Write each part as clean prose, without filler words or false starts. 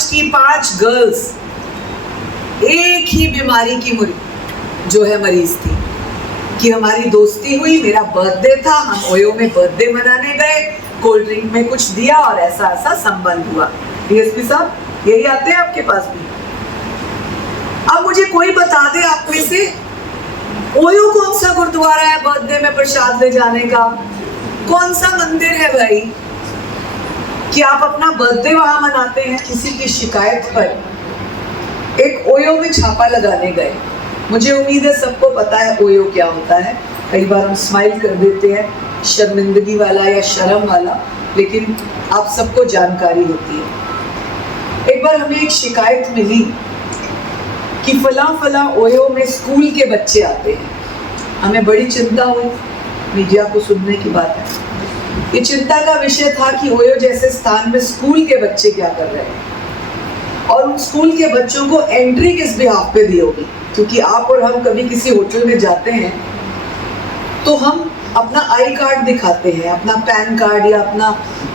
5 की 5 गर्ल्स एक ही बीमारी की जो है मरीज थी कि हमारी दोस्ती हुई, मेरा बर्थडे था, हम ओयो में बर्थडे मनाने गए, कोल्ड ड्रिंक में कुछ दिया और ऐसा ऐसा संबंध हुआ। डीएसपी साहब यही आते हैं आपके पास भी? अब मुझे कोई बता दे आप में से, ओयो कौन सा गुरुद्वारा है बर्थडे में प्रसाद ले जाने का? कौन सा मंदिर है भाई कि आप अपना बर्थडे वहां मनाते हैं? किसी की शिकायत पर एक ओयो में छापा लगाने गए। मुझे उम्मीद है सबको पता है ओयो क्या होता है। कई बार हम स्माइल कर देते हैं, शर्मिंदगी वाला या शर्म वाला, लेकिन आप सबको जानकारी होती है। एक बार हमें एक शिकायत मिली कि फला फला ओयो में स्कूल के बच्चे आते हैं। हमें बड़ी चिंता हुई, मीडिया को सुनने की बात है। ये चिंता का विषय था कि ओयो जैसे स्थान में स्कूल के बच्चे क्या कर रहे हैं और उन स्कूल के बच्चों को एंट्री किस बिहाफ पे दी होगी। क्योंकि आप और हम कभी किसी होटल में जाते हैं तो हम अपना आई कार्ड दिखाते हैं, अपना पैन कार्ड या अपना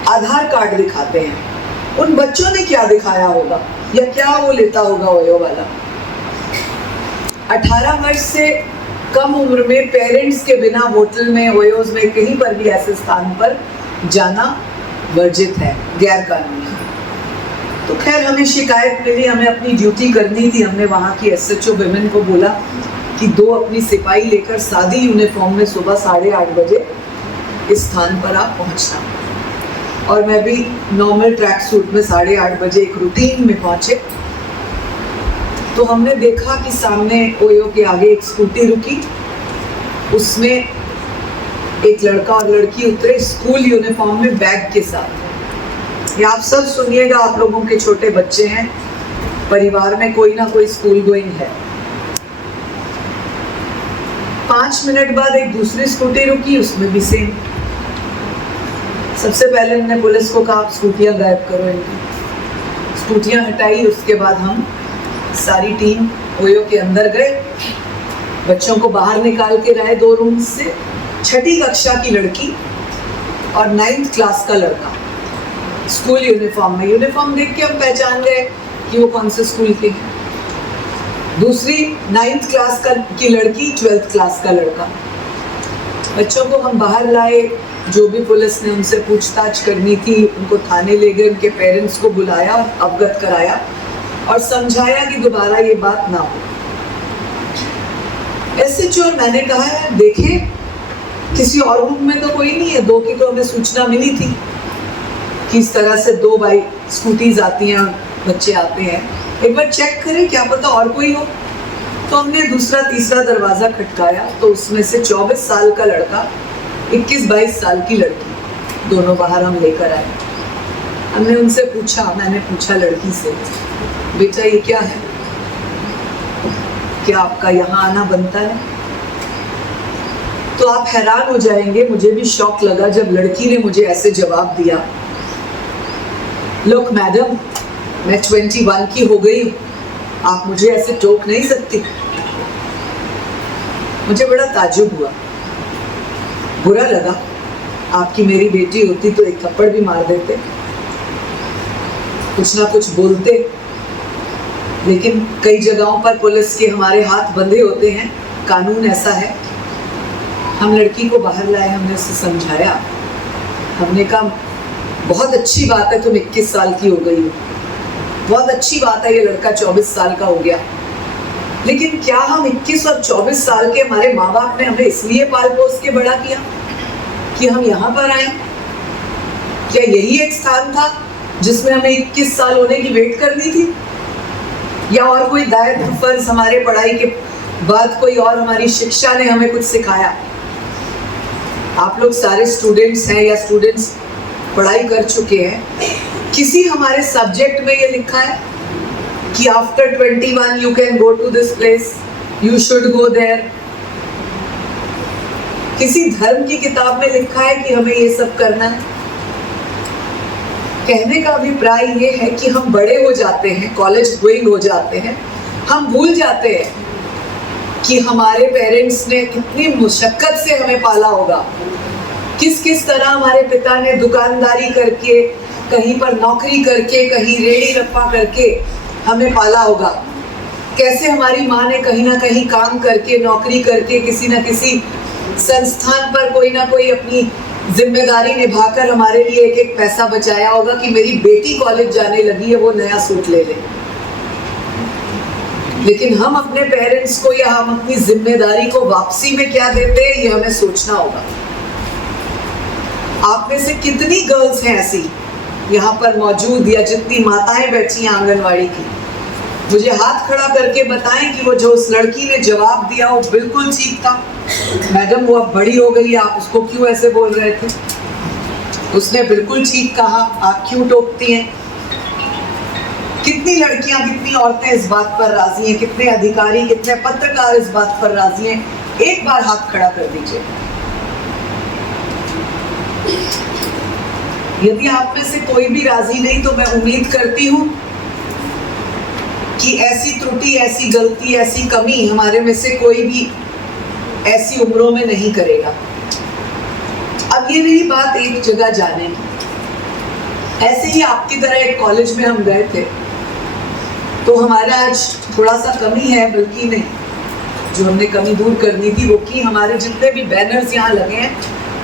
आधार कार्ड दिखाते हैं। उन बच्चों ने क्या दिखाया होगा या क्या वो लेता होगा ओयो वाला? 18 वर्ष से कम उम्र में पेरेंट्स के बिना होटल में, ओयोज में, कहीं पर भी ऐसे स्थान पर जाना वर्जित है, गैर कानूनी है। तो खैर हमें शिकायत मिली, हमें अपनी ड्यूटी करनी थी। हमने वहाँ की एसएचओ विमेन को बोला कि 2 अपनी सिपाही लेकर सादी यूनिफॉर्म में सुबह 8:30 बजे इस स्थान पर आप पहुँचना। और मैं भी नॉर्मल ट्रैक सूट में 8:30 बजे एक रूटीन में पहुँचे तो हमने देखा कि सामने ओयो के आगे एक स्कूटी रुकी, उसमें एक लड़का और लड़की उतरे स्कूल यूनिफॉर्म में बैग के साथ। ये आप सब सुनिएगा, आप लोगों के छोटे बच्चे हैं, परिवार में कोई ना कोई स्कूल गोइंग है। 5 मिनट बाद एक दूसरी स्कूटी रुकी, उसमें भी सेम। सबसे पहले हमने पुलिस को कहा आप स्कूटियाँ गायब करो इनकी। स्कूटियाँ हटाई, उसके बाद हम सारी टीम ओयो के अंदर गए, बच्चों को बाहर निकाल के लाए 2 रूम से। 6ठी कक्षा की लड़की और 9th क्लास का लड़का स्कूल यूनिफॉर्म में। यूनिफॉर्म देख के हम पहचान गए कि वो कौन से स्कूल के हैं। दूसरी 9th क्लास की लड़की, 12th क्लास का लड़का। बच्चों को हम बाहर लाए, जो भी पुलिस ने उनसे पूछताछ करनी थी उनको थाने ले गए, उनके पेरेंट्स को बुलाया, अवगत कराया और समझाया कि दोबारा ये बात ना हो। एसएचओ और मैंने कहा है देखें किसी और रूम में तो कोई नहीं है, 2 की तो हमें सूचना मिली थी कि इस तरह से 2 बाइक स्कूटीज आती हैं, बच्चे आते हैं, एक बार चेक करें क्या पता और कोई हो। तो हमने दूसरा तीसरा दरवाज़ा खटकाया तो उसमें से 24 साल का लड़का, 21-22 साल की लड़की, दोनों बाहर हम लेकर आए। हमने उनसे पूछा, मैंने पूछा लड़की से, बेटा ये क्या है, क्या आपका यहाँ आना बनता है? तो आप हैरान हो जाएंगे, मुझे भी शौक लगा जब लड़की ने मुझे ऐसे जवाब दिया, लुक मैडम मैं 21 की हो गई हूँ, आप मुझे ऐसे टोक नहीं सकती। मुझे बड़ा ताज्जुब हुआ, बुरा लगा। आपकी मेरी बेटी होती तो एक थप्पड़ भी मार देते, कुछ ना कुछ बोलते, लेकिन कई जगहों पर पुलिस के हमारे हाथ बंधे होते हैं, कानून ऐसा है। हम लड़की को बाहर लाए, हमने उसे समझाया, हमने कहा बहुत अच्छी बात है तुम 21 साल की हो गई हो, बहुत अच्छी बात है ये लड़का 24 साल का हो गया, लेकिन क्या हम 21 और 24 साल के हमारे माँ बाप ने हमें इसलिए पाल पोस के बड़ा किया कि हम यहाँ पर आए? क्या यही एक स्थान था जिसमें हमें 21 साल होने की वेट करनी थी, या और कोई दायित्व फर्ज हमारे पढ़ाई के बाद कोई और हमारी शिक्षा ने हमें कुछ सिखाया? आप लोग सारे स्टूडेंट्स हैं या स्टूडेंट्स पढ़ाई कर चुके हैं, किसी हमारे सब्जेक्ट में ये लिखा है कि after 21 you can go to this place, you should go there? किसी धर्म की किताब में लिखा है कि हमें ये सब करना है? कहने का अभिप्राय ये है कि हम बड़े हो जाते हैं, कॉलेज गोइंग हो जाते हैं, हम भूल जाते हैं कि हमारे पेरेंट्स ने कितनी मुशक्कत से हमें पाला होगा, किस किस तरह हमारे पिता ने दुकानदारी करके, कहीं पर नौकरी करके, कहीं रेड़ी रप्पा करके हमें पाला होगा, कैसे हमारी माँ ने कहीं ना कहीं काम करके, नौकरी करके, किसी ना किसी संस्थान पर कोई ना कोई अपनी जिम्मेदारी निभाकर हमारे लिए एक एक पैसा बचाया होगा कि मेरी बेटी कॉलेज जाने लगी है, वो नया सूट ले ले। लेकिन हम अपने पेरेंट्स को या हम अपनी जिम्मेदारी को वापसी में क्या देते हैं, ये हमें सोचना होगा। आप में से कितनी गर्ल्स हैं ऐसी यहाँ पर मौजूद, या जितनी माताएं बैठी हैं आंगनवाड़ी की, मुझे हाथ खड़ा करके बताएं कि वो जो उस लड़की ने जवाब दिया वो बिल्कुल ठीक था। मैडम वो अब बड़ी हो गई है, आप उसको क्यों ऐसे बोल रहे थे? उसने बिल्कुल ठीक कहा, आप क्यों टोकती हैं? कितनी लड़कियां, कितनी औरतें इस बात पर राजी हैं, कितने अधिकारी, कितने पत्रकार इस बात पर राजी हैं? एक बार हाथ खड़ा कर दीजिए। यदि आप में से कोई भी राजी नहीं तो मैं उम्मीद करती हूं कि ऐसी त्रुटि, ऐसी गलती, ऐसी कमी हमारे में से कोई भी ऐसी उम्रों में नहीं करेगा। अब ये रही बात एक जगह जाने की। ऐसे ही आपकी तरह एक कॉलेज में हम गए थे, तो हमारा आज थोड़ा सा कमी है, बल्कि नहीं, जो हमने कमी दूर करनी थी वो की। हमारे जितने भी बैनर्स यहाँ लगे हैं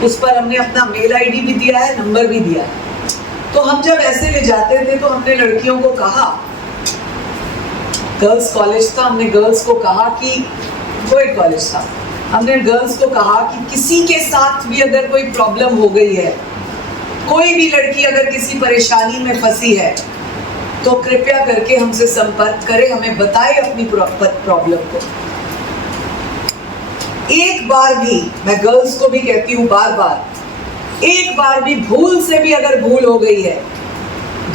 उस पर हमने अपना मेल आईडी भी दिया है, नंबर भी दिया है। तो हम जब ऐसे ले जाते थे तो हमने लड़कियों को कहा, गर्ल्स कॉलेज था, हमने गर्ल्स को कहा कि, कोएड कॉलेज था, हमने गर्ल्स को कहा कि किसी के साथ भी अगर कोई प्रॉब्लम हो गई है, कोई भी लड़की अगर किसी परेशानी में फंसी है, तो कृपया करके हमसे संपर्क करें, हमें बताएं अपनी प्रॉब्लम को। एक बार भी, मैं गर्ल्स को भी कहती हूँ बार बार, एक बार भी भूल से भी अगर भूल हो गई है,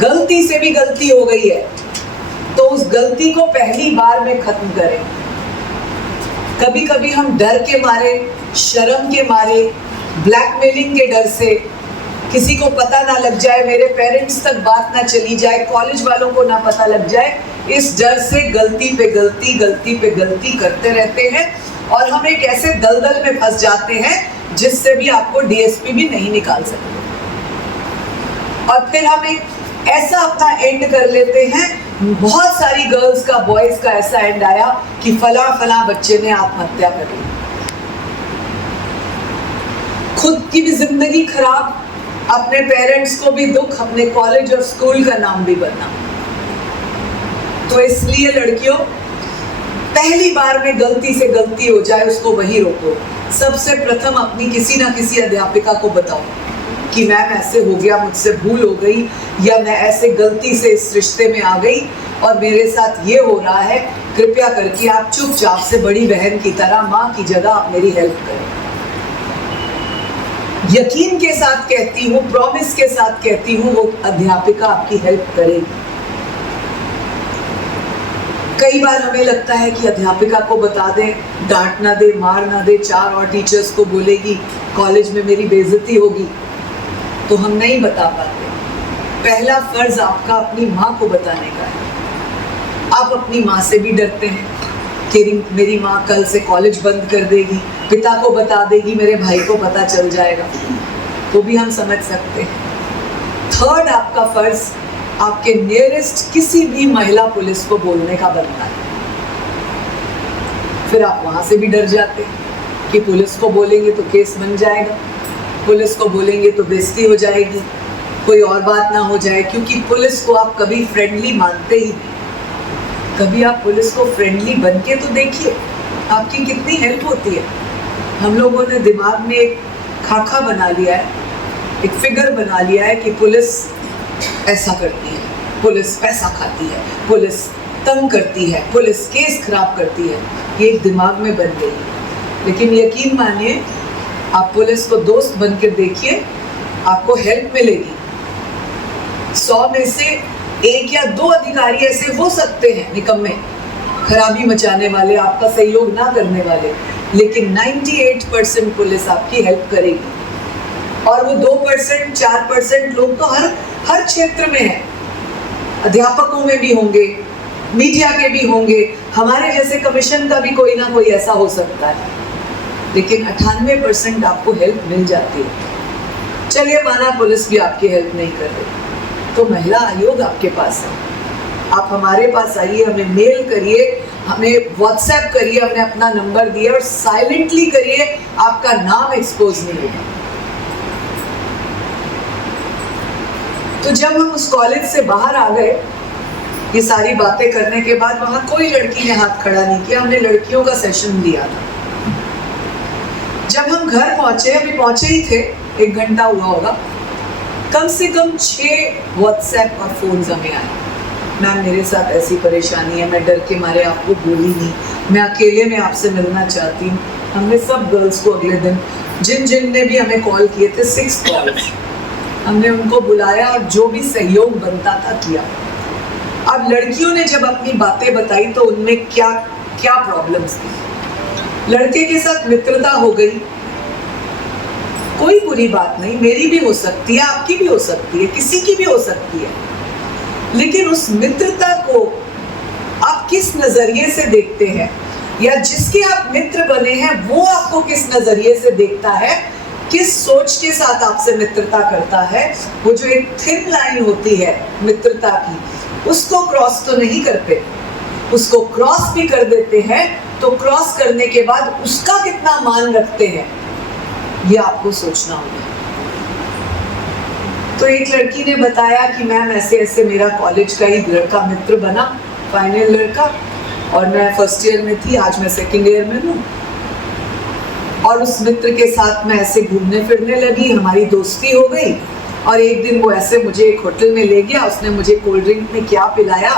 गलती से भी गलती हो गई है, तो उस गलती को पहली बार में खत्म करें। कभी कभी हम डर के मारे, शर्म के मारे, ब्लैकमेलिंग के डर से, किसी को पता ना लग जाए, मेरे पेरेंट्स तक बात ना चली जाए, कॉलेज वालों को ना पता लग जाए, इस डर से गलती पे गलती, गलती पे गलती करते रहते हैं और हम एक ऐसे दलदल में फंस जाते हैं जिससे भी आपको डीएसपी भी नहीं निकाल सकते। और फिर हम एक ऐसा अपना एंड कर लेते हैं, बहुत सारी गर्ल्स का, बॉयज का ऐसा एंड आया कि फला फला बच्चे ने आत्महत्या कर ली, खुद की भी जिंदगी खराब, अपने पेरेंट्स को भी दुख, अपने कॉलेज और स्कूल का नाम भी बदनाम। तो इसलिए लड़कियों, पहली बार में गलती से गलती हो जाए उसको वही रोको। सबसे प्रथम अपनी किसी ना किसी अध्यापिका को बताओ कि मैम ऐसे हो गया, मुझसे भूल हो गई, या मैं ऐसे गलती से इस रिश्ते में आ गई और मेरे साथ ये हो रहा है, कृपया करके आप चुपचाप से बड़ी बहन की तरह, माँ की जगह आप मेरी हेल्प करें। यकीन के साथ कहती हूँ, प्रॉमिस के साथ कहती हूँ, वो अध्यापिका आपकी हेल्प करेगी। कई बार हमें लगता है कि अध्यापिका को बता दें, डांट ना दे, मार ना दे, 4 और टीचर्स को बोलेगी, कॉलेज में मेरी बेइज्जती होगी, तो हम नहीं बता पाते। पहला फर्ज आपका अपनी माँ को बताने का है। आप अपनी माँ से भी डरते हैं कि मेरी माँ कल से कॉलेज बंद कर देगी, पिता को बता देगी, मेरे भाई को पता चल जाएगा, तो भी हम समझ सकते हैं। थर्ड आपका फर्ज आपके नियरेस्ट किसी भी महिला पुलिस को बोलने का बनता है। फिर आप वहां से भी डर जाते हैं कि पुलिस को बोलेंगे तो केस बन जाएगा, पुलिस को बोलेंगे तो बेइज्जती हो जाएगी, कोई और बात ना हो जाए, क्योंकि पुलिस को आप कभी फ्रेंडली मानते ही नहीं। कभी आप पुलिस को फ्रेंडली बन के तो देखिए, आपकी कितनी हेल्प होती है। हम लोगों ने दिमाग में एक खाका बना लिया है, एक फिगर बना लिया है कि पुलिस ऐसा करती है, पुलिस पैसा खाती है, पुलिस तंग करती है, पुलिस केस खराब करती है, ये एक दिमाग में बन गई है। लेकिन यकीन मानिए, आप पुलिस को दोस्त बनकर देखिए, आपको हेल्प मिलेगी। 100 में से 1 या 2 अधिकारी ऐसे हो सकते हैं निकम्मे, खराबी मचाने वाले, आपका सहयोग ना करने वाले, लेकिन 98% पुलिस आपकी हेल्प करेगी। और वो 2%, 4% लोग तो हर क्षेत्र में है, अध्यापकों में भी होंगे, मीडिया के भी होंगे, हमारे जैसे कमीशन का भी कोई ना कोई ऐसा हो सकता है, लेकिन 98% आपको हेल्प मिल जाती है। चलिए माना पुलिस भी आपकी हेल्प नहीं कर रही, तो महिला आयोग आपके पास है। आप हमारे पास आइए, हमें मेल करिए, हमें व्हाट्सएप करिए, हमने अपना नंबर दिया और साइलेंटली करिए, आपका नाम एक्सपोज नहीं होगा। तो जब हम उस कॉलेज से बाहर आ गए, ये सारी बातें करने के बाद वहां कोई लड़की ने हाथ खड़ा नहीं किया, हमने लड़कियों का सेशन दिया था। जब हम घर पहुंचे, अभी पहुंचे ही थे, 1 घंटा हुआ होगा, कम से कम 6 व्हाट्सएप और फोन्स हमें आए। मैम मेरे साथ ऐसी परेशानी है, मैं डर के मारे आपको बोली नहीं, मैं अकेले में आपसे मिलना चाहती हूँ। हमने सब गर्ल्स को अगले दिन जिन जिन ने भी हमें कॉल किए थे, 6 कॉल्स, हमने उनको बुलाया और जो भी सहयोग बनता था किया। अब लड़कियों ने जब अपनी बातें बताई तो उनमें क्या क्या प्रॉब्लम्स थी। लड़के के साथ मित्रता हो गई, कोई बुरी बात नहीं, मेरी भी हो सकती है, आपकी भी हो सकती है, किसी की भी हो सकती है, लेकिन उस मित्रता को आप किस नजरिए से देखते हैं, या जिसके आप मित्र बने हैं वो आपको किस नजरिए से देखता है, किस सोच के साथ आपसे मित्रता करता है। वो जो एक थिन लाइन होती है मित्रता की, उसको क्रॉस तो नहीं करते, उसको क्रॉस भी कर देते हैं, तो क्रॉस करने के बाद उसका कितना मान रखते हैं ये आपको सोचना होगा। तो एक लड़की ने बताया कि मैम ऐसे ऐसे मेरा कॉलेज का ही लड़का मित्र बना, फाइनल लड़का, और मैं फर्स्ट ईयर में थी, आज मैं सेकेंड ईयर में हूँ, और उस मित्र के साथ मैं ऐसे घूमने फिरने लगी, हमारी दोस्ती हो गई, और एक दिन वो ऐसे मुझे एक होटल में ले गया, उसने मुझे कोल्ड ड्रिंक में क्या पिलाया,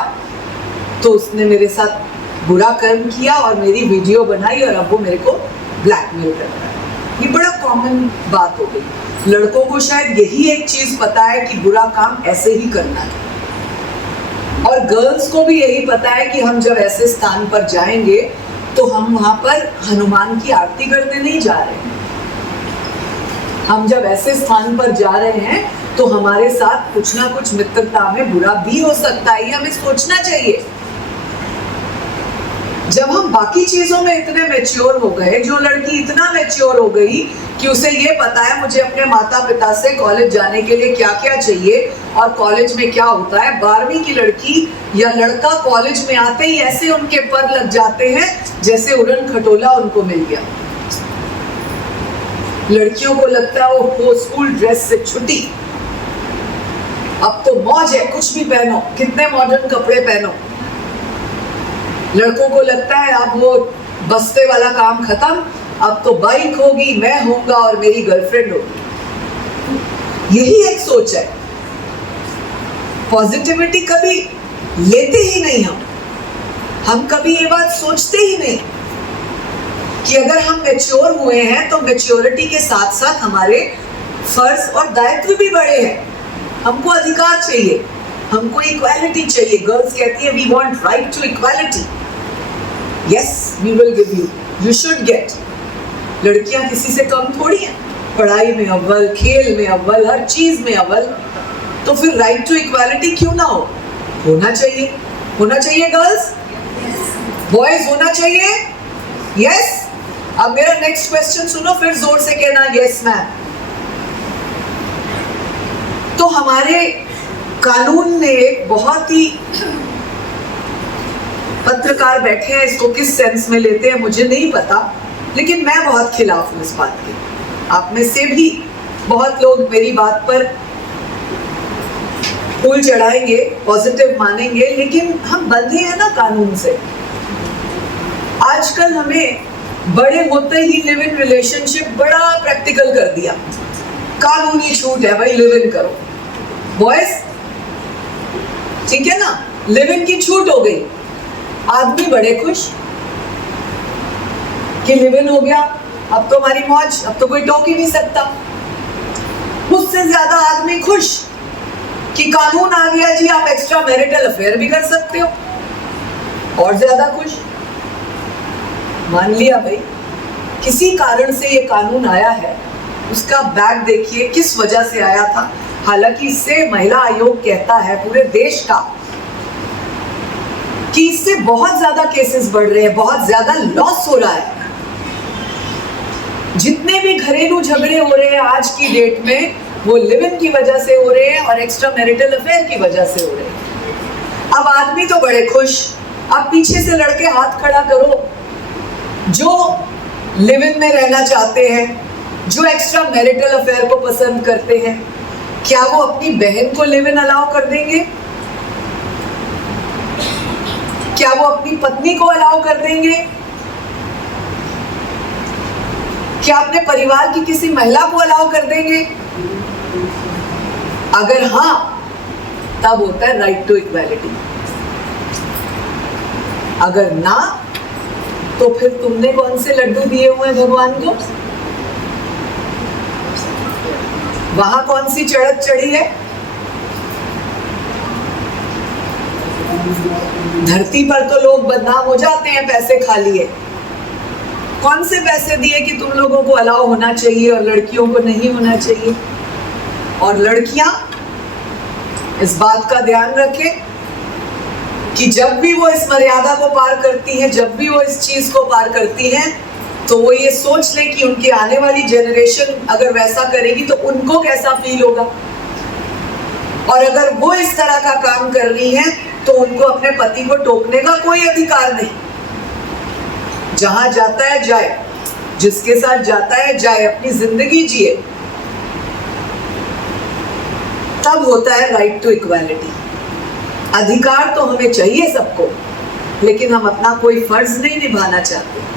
तो उसने मेरे साथ बुरा कर्म किया और मेरी वीडियो बनाई, और अब वो मेरे को ब्लैकमेल कर रहा है। ये बड़ा कॉमन बात हो गई। लड़कों को शायद यही एक चीज पता है कि बुरा काम ऐसे ही करना है, और गर्ल्स को भी यही पता है कि हम जब ऐसे स्थान पर जाएंगे तो हम वहां पर हनुमान की आरती करने नहीं जा रहे हैं। हम जब ऐसे स्थान पर जा रहे हैं तो हमारे साथ कुछ ना कुछ मित्रता में बुरा भी हो सकता है, ये हमें सोचना चाहिए। जब हम बाकी चीजों में इतने मैच्योर हो गए, जो लड़की इतना मैच्योर हो गई कि उसे ये पता है मुझे अपने माता पिता से कॉलेज जाने के लिए क्या क्या चाहिए और कॉलेज में क्या होता है, 12वीं की लड़की या लड़का कॉलेज में आते ही ऐसे उनके पर लग जाते हैं जैसे उड़न खटोला उनको मिल गया। लड़कियों को लगता है वो स्कूल ड्रेस से छुट्टी, अब तो मौज है, कुछ भी पहनो, कितने मॉडर्न कपड़े पहनो। लड़कों को लगता है अब वो बस्ते वाला काम खत्म, अब तो बाइक होगी, मैं होऊंगा और मेरी गर्लफ्रेंड होगी। यही एक सोच है। पॉजिटिविटी कभी लेते ही नहीं हम कभी ये बात सोचते ही नहीं कि अगर हम मैच्योर हुए हैं तो मैच्योरिटी के साथ साथ हमारे फर्ज और दायित्व भी बड़े हैं। हमको अधिकार चाहिए, हमको इक्वालिटी चाहिए। गर्ल्स कहती है we want right to equality. Yes, we will give you, you should get. लड़कियां किसी से कम थोड़ी हैं, पढ़ाई में अव्वल, खेल में अव्वल, हर चीज में अव्वल, तो फिर राइट टू इक्वालिटी क्यों ना हो? होना चाहिए, होना चाहिए गर्ल्स, बॉयज होना चाहिए। यस। अब मेरा नेक्स्ट क्वेश्चन सुनो, फिर जोर से कहना यस मैम। तो हमारे कानून ने एक बहुत ही, पत्रकार बैठे हैं, इसको किस सेंस में लेते हैं मुझे नहीं पता, लेकिन मैं बहुत खिलाफ हूं इस बात के। आप में से भी बहुत लोग मेरी बात पर फूल चढ़ाएंगे, पॉजिटिव मानेंगे, लेकिन हम बंधे हैं ना कानून से। आजकल हमें बड़े होते ही लिव इन रिलेशनशिप बड़ा प्रैक्टिकल कर दिया। कानूनी छूट है भाई, लिव इन करो। बॉयज ठीक है ना, लिव इन की छूट हो गई, आदमी बड़े खुश कि लिव इन हो गया, अब तो हमारी मौज, अब तो कोई टोक ही नहीं सकता। मुझसे ज्यादा आदमी खुश कि कानून आ गया जी, आप एक्स्ट्रा मैरिटल अफेयर भी कर सकते हो, और ज्यादा खुश। मान लिया भाई, किसी कारण से ये कानून आया है, उसका बैक देखिए किस वजह से आया था। हालांकि इससे महिला आयोग कहता है पूरे देश का कि इससे बहुत ज्यादा केसेस बढ़ रहे हैं, बहुत ज्यादा लॉस हो रहा है। जितने भी घरेलू झगड़े हो रहे हैं आज की डेट में, वो लिव इन की वजह से हो रहे हैं और एक्स्ट्रा मैरिटल अफेयर की वजह से हो रहे हैं। अब आदमी तो बड़े खुश, अब पीछे से लड़के हाथ खड़ा करो जो लिव इन में रहना चाहते हैं, जो एक्स्ट्रा मैरिटल अफेयर को पसंद करते हैं, क्या वो अपनी बहन को लिव इन अलाउ कर देंगे? क्या वो अपनी पत्नी को अलाउ कर देंगे? क्या अपने परिवार की किसी महिला को अलाउ कर देंगे? अगर हाँ, तब होता है राइट टू इक्वालिटी। अगर ना, तो फिर तुमने कौन से लड्डू दिए हुए हैं भगवान को? वहां कौन सी चढ़त चढ़ी है? धरती पर तो लोग बदनाम हो जाते हैं पैसे खा लिए। कौन से पैसे दिए कि तुम लोगों को अलाउ होना चाहिए और लड़कियों को नहीं होना चाहिए? और लड़कियां इस बात का ध्यान रखें कि जब भी वो इस मर्यादा को पार करती हैं, जब भी वो इस चीज को पार करती हैं, तो वो ये सोच लें कि उनकी आने वाली जनरेशन अगर वैसा करेगी तो उनको कैसा फील होगा। और अगर वो इस तरह का काम कर रही हैं तो उनको अपने पति को टोकने का कोई अधिकार नहीं। जहां जाता है जाए, जिसके साथ जाता है जाए, अपनी जिंदगी जिए। तब होता है राइट टू इक्वालिटी। अधिकार तो हमें चाहिए सबको, लेकिन हम अपना कोई फर्ज नहीं निभाना चाहते।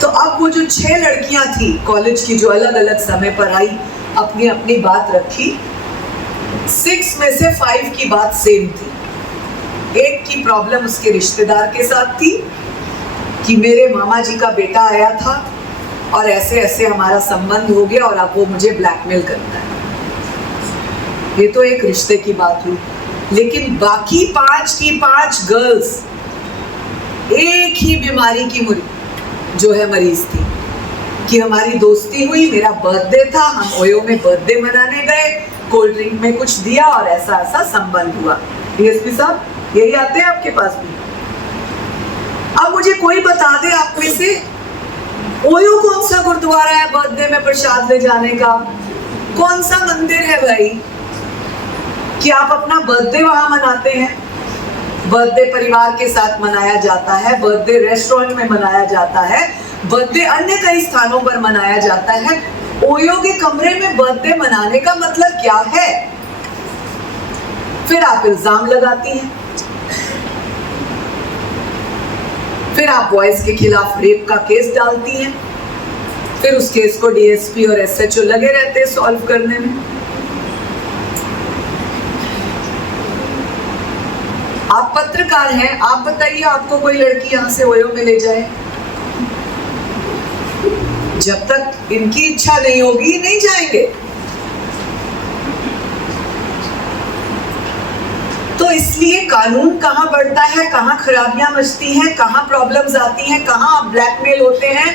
तो अब वो जो 6 लड़कियां थी कॉलेज की, जो अलग अलग समय पर आई, अपनी अपनी बात रखी। 6 में से 5 की बात सेम थी। एक की प्रॉब्लम उसके रिश्तेदार के साथ थी कि मेरे मामा जी का बेटा आया था और ऐसे ऐसे हमारा संबंध हो गया और अब वो मुझे ब्लैकमेल करता है। ये तो एक रिश्ते की बात हुई। लेकिन बाकी 5 की 5 गर्ल्स एक ही बीमारी की जो है मरीज थी कि हमारी दोस्ती हुई, मेरा बर्थडे था, हम ओयो में बर्थडे मनाने गए, कोल्ड ड्रिंक में कुछ दिया और ऐसा ऐसा संबंध हुआ। डीएसपी साहब यही आते हैं आपके पास भी। अब मुझे कोई बता दे आप में से, ओयो कौन सा गुरुद्वारा है बर्थडे में प्रसाद ले जाने का? कौन सा मंदिर है भाई कि आप अपना बर्थडे वहां मनाते हैं? बर्थडे परिवार के साथ मनाया जाता है, बर्थडे रेस्टोरेंट में मनाया जाता है, बर्थडे अन्य कई स्थानों पर मनाया जाता है। ओयो के कमरे में बर्थडे मनाने का मतलब क्या है? फिर आप इल्जाम लगाती हैं, फिर आप बॉयज के खिलाफ रेप का केस डालती हैं, फिर उस केस को डीएसपी और एसएचओ लगे रहते हैं सॉल्व करने में। आप पत्रकार हैं, आप बताइए आपको कोई लड़की यहां से ओयो में ले जाए? जब तक इनकी इच्छा नहीं होगी नहीं जाएंगे। तो इसलिए कानून कहां बढ़ता है, कहां खराबियां मचती हैं, कहां प्रॉब्लम्स आती हैं, कहां आप ब्लैकमेल होते हैं,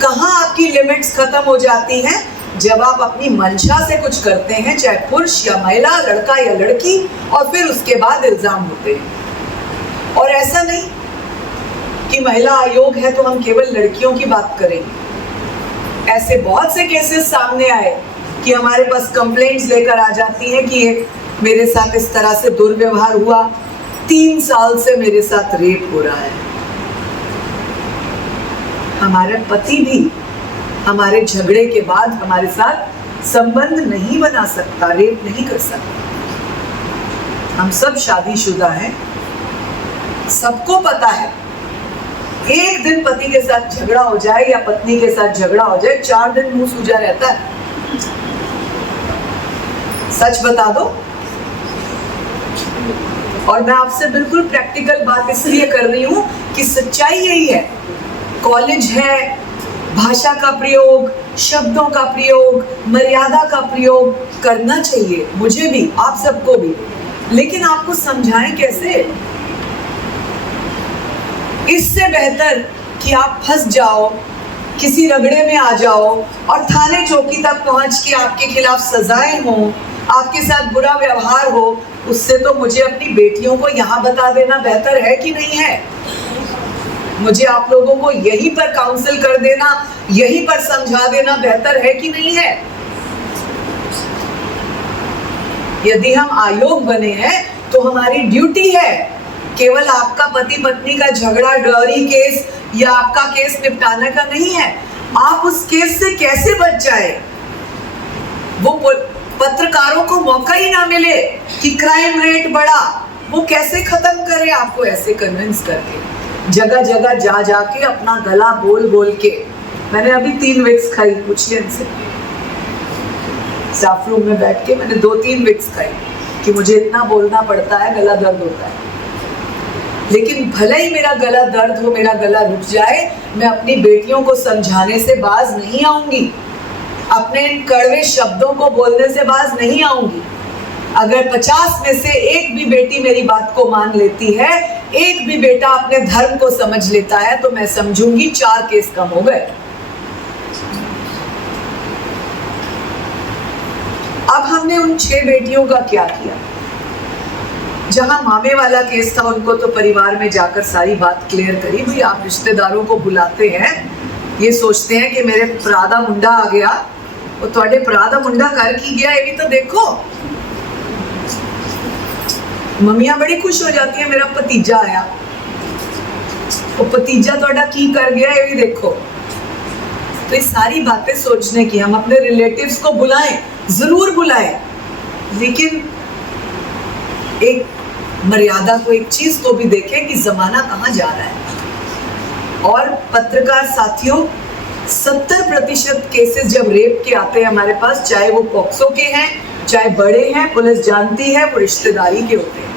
कहां आपकी लिमिट्स खत्म हो जाती हैं, जब आप अपनी मंशा से कुछ करते हैं, चाहे पुरुष या महिला, लड़का या लड़की, और फिर उसके बाद इल्जाम होते हैं। और ऐसा नहीं कि महिला आयोग है तो हम केवल लड़कियों की बात करेंगे। ऐसे बहुत से केसेस सामने आए कि हमारे पास कंप्लेंट्स लेकर आ जाती हैं कि मेरे साथ इस तरह से दुर्व्यवहार हुआ, 3 साल से मेरे साथ रेप हो रहा है। हमारे पति भी हमारे झगड़े के बाद हमारे साथ संबंध नहीं बना सकता, रेप नहीं कर सकता। हम सब शादीशुदा हैं, सबको पता है एक दिन पति के साथ झगड़ा हो जाए या पत्नी के साथ झगड़ा हो जाए, 4 दिन मुंह सूजा रहता है। सच बता दो। और मैं आपसे बिल्कुल प्रैक्टिकल बात इसलिए कर रही हूं कि सच्चाई यही है। कॉलेज है, भाषा का प्रयोग, शब्दों का प्रयोग, मर्यादा का प्रयोग करना चाहिए, मुझे भी, आप सबको भी। लेकिन आपको समझाएं कैसे? इससे बेहतर कि आप फंस जाओ, किसी रगड़े में आ जाओ और थाने चौकी तक पहुंच के आपके खिलाफ सजाएं हो, आपके साथ बुरा व्यवहार हो, उससे तो मुझे अपनी बेटियों को यहाँ बता देना बेहतर है कि नहीं है? मुझे आप लोगों को यहीं पर काउंसिल कर देना, यहीं पर समझा देना बेहतर है कि नहीं है? यदि हम आयोग बने हैं तो हमारी ड्यूटी है केवल आपका पति पत्नी का झगड़ा, डॉरी केस या आपका केस निपटाने का नहीं है। आप उस केस से कैसे बच जाए, वो पत्रकारों को मौका ही ना मिले कि क्राइम रेट बढ़ा, वो कैसे खत्म करे आपको ऐसे कन्विंस करके, जगह जगह जा जाके अपना गला बोल बोल के। मैंने अभी 3 विक्स खाई, पूछिए इनसे। स्टाफ रूम में बैठ के मैंने 2-3 विक्स खाई कि मुझे इतना बोलना पड़ता है, गला दर्द होता है। लेकिन भले ही मेरा गला दर्द हो, मेरा गला रुक जाए, मैं अपनी बेटियों को समझाने से बाज नहीं आऊंगी, अपने इन कड़वे शब्दों को बोलने से बाज नहीं आऊंगी। अगर 50 में से एक भी बेटी मेरी बात को मान लेती है, एक भी बेटा अपने धर्म को समझ लेता है, तो मैं समझूंगी 4 केस कम हो गए। अब हमने उन 6 बेटियों का क्या किया? जहां मामे वाला केस था, उनको तो परिवार में जाकर सारी बात क्लियर करी। भाई आप रिश्तेदारों को बुलाते हैं, ये सोचते हैं कि मेरे भरा दा मुंडा आ गया, वो थोड़े भरा दा मुंडा कर की गया, ये भी तो देखो। मम्मियां बड़ी खुश हो जाती है, मेरा भतीजा आया, वो भतीजा थोड़ा की कर गया, ये भी देखो। तो ये सारी बातें सोचने की, हम अपने रिलेटिव्स को बुलाएं, जरूर बुलाएं, लेकिन एक मर्यादा को, एक चीज को भी देखें कि जमाना कहाँ जा रहा है। और पत्रकार साथियों, 70% केसेस जब रेप के आते हैं हमारे पास, चाहे वो पॉक्सो के हैं, चाहे बड़े हैं, पुलिस जानती है वो रिश्तेदारी के होते हैं।